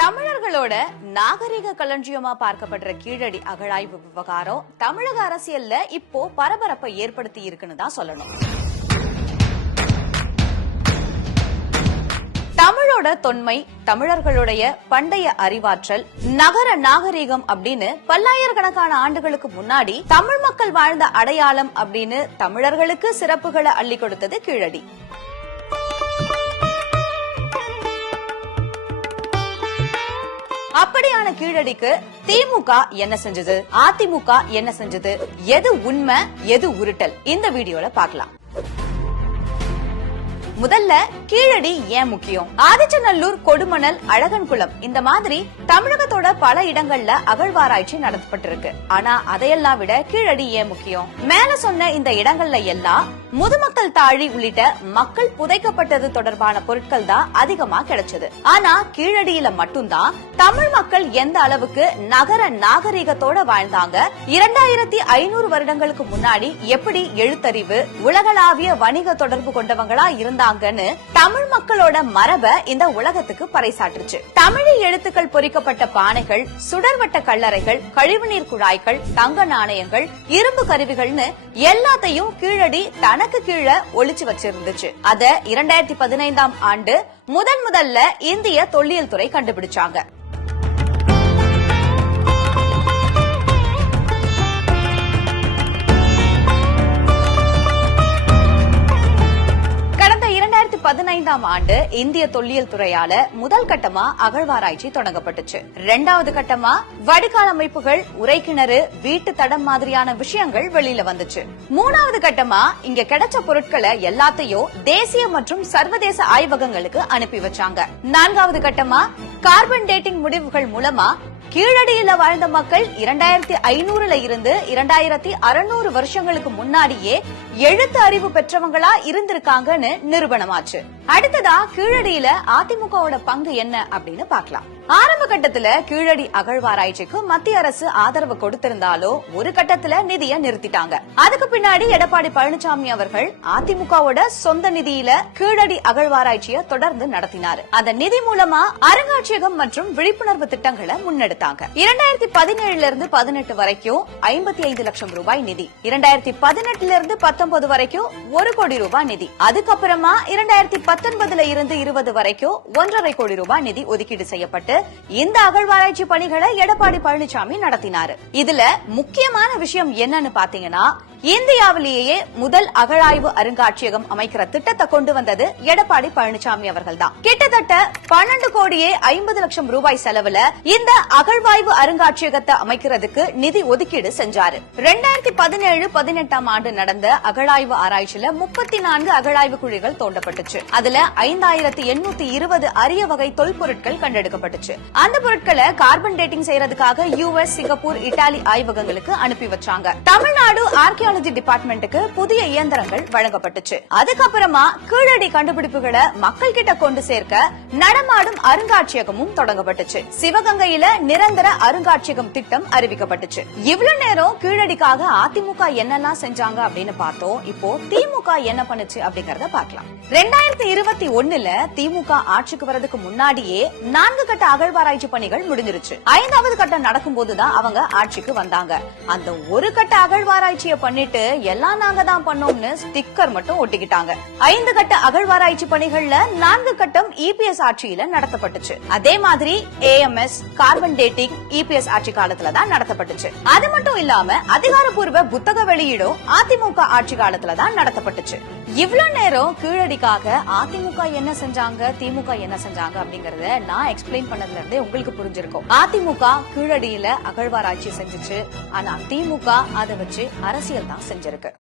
தமிழர்களோட நாகரிக களஞ்சியமா பார்க்கப்படுற கீழடி அகழாய்வு விவகாரம் தமிழக அரசியல்ல இப்போ பரபரப்பை ஏற்படுத்தி இருக்குன்னு தான் சொல்லணும். தமிழோட தொன்மை, தமிழர்களுடைய பண்டைய அறிவாற்றல், நகர நாகரீகம் அப்படின்னு பல்லாயிரக்கணக்கான ஆண்டுகளுக்கு முன்னாடி தமிழ் மக்கள் வாழ்ந்த அடையாளம் அப்படின்னு தமிழர்களுக்கு சிறப்புகளை அள்ளி கொடுத்தது கீழடி. அப்படியான கீழடிக்கு திமுக என்ன செஞ்சது, அதிமுக என்ன செஞ்சது, எது உண்மை எது உருட்டல், இந்த வீடியோல பார்க்கலாம். முதல்ல கீழடி ஏன் முக்கியம்? ஆதிச்சநல்லூர், கொடுமணல், அழகன்குளம் இந்த மாதிரி தமிழகத்தோட பல இடங்கள்ல அகழ்வாராய்ச்சி நடத்தப்பட்டிருக்கு. ஆனா அதையெல்லாம் விட கீழடி ஏன் முக்கியம்? மேல சொன்ன இந்த இடங்கள்ல எல்லாம் முதுமக்கள் தாழி உள்ளிட்ட மக்கள் புதைக்கப்பட்டது தொடர்பான பொருட்கள் தான் அதிகமா கிடைச்சது. ஆனா கீழடியில மட்டும்தான் தமிழ் மக்கள் எந்த அளவுக்கு நகர நாகரிகத்தோட வாழ்ந்தாங்க, 2500 வருடங்களுக்கு முன்னாடி எப்படி எழுத்தறிவு, உலகளாவிய வணிக தொடர்பு கொண்டவங்களா இருந்தாங்கன்னு தமிழ் மக்களோட மரபை இந்த உலகத்துக்கு பறைசாற்றுச்சு. தமிழில் எழுத்துக்கள் பொறிக்கப்பட்ட பானைகள், சுடர்வட்ட கல்லறைகள், கழிவுநீர் குழாய்கள், தங்க நாணயங்கள், இரும்பு கருவிகள்னு எல்லாத்தையும் கீழடி தனக்கு கீழே ஒளிச்சு வச்சிருந்துச்சு. அத 2015ஆம் ஆண்டு முதல்ல இந்திய தொல்லியல் துறை கண்டுபிடிச்சாங்க. கடந்த 2015ஆம் ஆண்டு இந்திய தொல்லியல் துறையால முதல் கட்டமா அகழ்வாராய்ச்சி தொடங்கப்பட்டுச்சு. 2வது கட்டமா வடிகால் அமைப்புகள், உரைக்கிணறு, வீட்டு தடம் மாதிரியான விஷயங்கள் வெளியில வந்துச்சு. 3வது கட்டமா இங்க கிடைச்ச பொருட்களை எல்லாத்தையும் தேசிய மற்றும் சர்வதேச ஆய்வகங்களுக்கு அனுப்பி வச்சாங்க. 4வது கட்டமா கார்பன் டேட்டிங் முடிவுகள் மூலமா கீழடியில வாழ்ந்த மக்கள் 2500ல இருந்து 2600 வருஷங்களுக்கு முன்னாடியே எழுத்து அறிவு பெற்றவங்களா இருந்திருக்காங்கன்னு நிரூபணமாச்சு. அடுத்ததா கீழடியில அதிமுகவோட பங்கு என்ன அப்படின்னு பார்க்கலாம். ஆரம்ப கட்டத்துல கீழடி அகழ்வாராய்ச்சிக்கு மத்திய அரசு ஆதரவு கொடுத்திருந்தாலோ ஒரு கட்டத்துல நிதியை நிறுத்திட்டாங்க. அதுக்கு பின்னாடி எடப்பாடி பழனிசாமி அவர்கள் அதிமுகவோட சொந்த நிதியில கீழடி அகழ்வாராய்ச்சியை தொடர்ந்து நடத்தினாரு. அந்த நிதி மூலமா அருங்காட்சியகம் மற்றும் விழிப்புணர்வு திட்டங்களை முன்னெடுத்தாங்க. 2017ல இருந்து 18 வரைக்கும் 55 லட்சம் ரூபாய் நிதி, 2018ல இருந்து 19 வரைக்கும் 1 கோடி ரூபாய் நிதி, அதுக்கப்புறமா 2019ல இருந்து 20 வரைக்கும் 1.5 கோடி ரூபாய் நிதி ஒதுக்கீடு செய்யப்பட்டு இந்த அகழ்வாராய்ச்சி பணிகளை எடப்பாடி பழனிசாமி நடத்தினாரு. இதுல முக்கியமான விஷயம் என்னன்னு பாத்தீங்கன்னா, இந்தியாவிலேயே முதல் அகழாய்வு அருங்காட்சியகம் அமைக்கிற திட்டத்தை கொண்டு வந்தது எடப்பாடி பழனிசாமி அவர்கள் தான். கிட்டத்தட்ட 12 கோடியே 50 லட்சம் ரூபாய் செலவுல இந்த அகழ்வாய்வு அருங்காட்சியகத்தை அமைக்கிறதுக்கு நிதி ஒதுக்கீடு செஞ்சாரு. 2017-18ஆம் ஆண்டு நடந்த அகழாய்வு ஆராய்ச்சியில 34 அகழாய்வு குழிகள் தோண்டப்பட்டுச்சு. அதுல 5820 அரிய வகை தொல்பொருட்கள் கண்டெடுக்கப்பட்டுச்சு. அந்த பொருட்களை கார்பன் டேட்டிங் செய்யறதுக்காக US, சிங்கப்பூர், இத்தாலி ஆய்வகங்களுக்கு அனுப்பி வச்சாங்க. தமிழ்நாடு ஆர்கியாலஜி டிபார்ட்மெண்ட்டுக்கு புதிய இயந்திரங்கள் வழங்கப்பட்டுச்சு. அதுக்கப்புறமா கீழடி கண்டுபிடிப்புகளை மக்கள் கிட்ட கொண்டு சேர்க்க நடமாடும் அருங்காட்சியகமும் தொடங்கப்பட்டுச்சு. சிவகங்கையில நிரந்தர அருங்காட்சியகம் திட்டம் அறிவிக்கப்பட்டுச்சு. இவ்வளவு நேரம் கீழடிக்காக அதிமுக என்னெல்லாம் செஞ்சாங்க அப்படின்னு பார்த்தோம். இப்போ திமுக என்ன பண்ணுச்சு அப்படிங்கறத பார்க்கலாம். 2021ல திமுக ஆட்சிக்கு வரதுக்கு முன்னாடியே 4 கட்ட அகழ்வாராய்ச்சி பணிகள் முடிஞ்சிருச்சு. 5வது கட்டம் நடக்கும் போதுதான் அவங்க ஆட்சிக்கு வந்தாங்க. அந்த ஒரு கட்ட அகழ்வாராய்ச்சியை பண்ணிட்டு எல்லாம் நாங்க தான் பண்ணோம்னு ஸ்டிக்கர் மட்டும் ஒட்டிக்கிட்டாங்க. 5 கட்ட அகழ்வாராய்ச்சி பணிகள்ல 4 கட்டம் EPS ஆட்சியில நடத்தப்பட்டுச்சு. அதே மாதிரி AMS, கார்பன் டேட்டிங் EPS ஆட்சி காலத்துல தான் நடத்தப்பட்டுச்சு. அது மட்டும் இல்லாம அதிகாரப்பூர்வ புத்தக வெளியீடும் அதிமுக ஆட்சி காலத்துல தான் நடத்தப்பட்டுச்சு. இவ்வளவு நேரம் கீழடிக்காக அதிமுக என்ன செஞ்சாங்க, திமுக என்ன செஞ்சாங்க அப்படிங்கறத நான் எக்ஸ்பிளைன் பண்ணதுல இருந்தே உங்களுக்கு புரிஞ்சிருக்கும். அதிமுக கீழடியில அகழ்வாராய்ச்சி செஞ்சுச்சு, ஆனா திமுக அதை வச்சு அரசியல் தான் செஞ்சிருக்கு.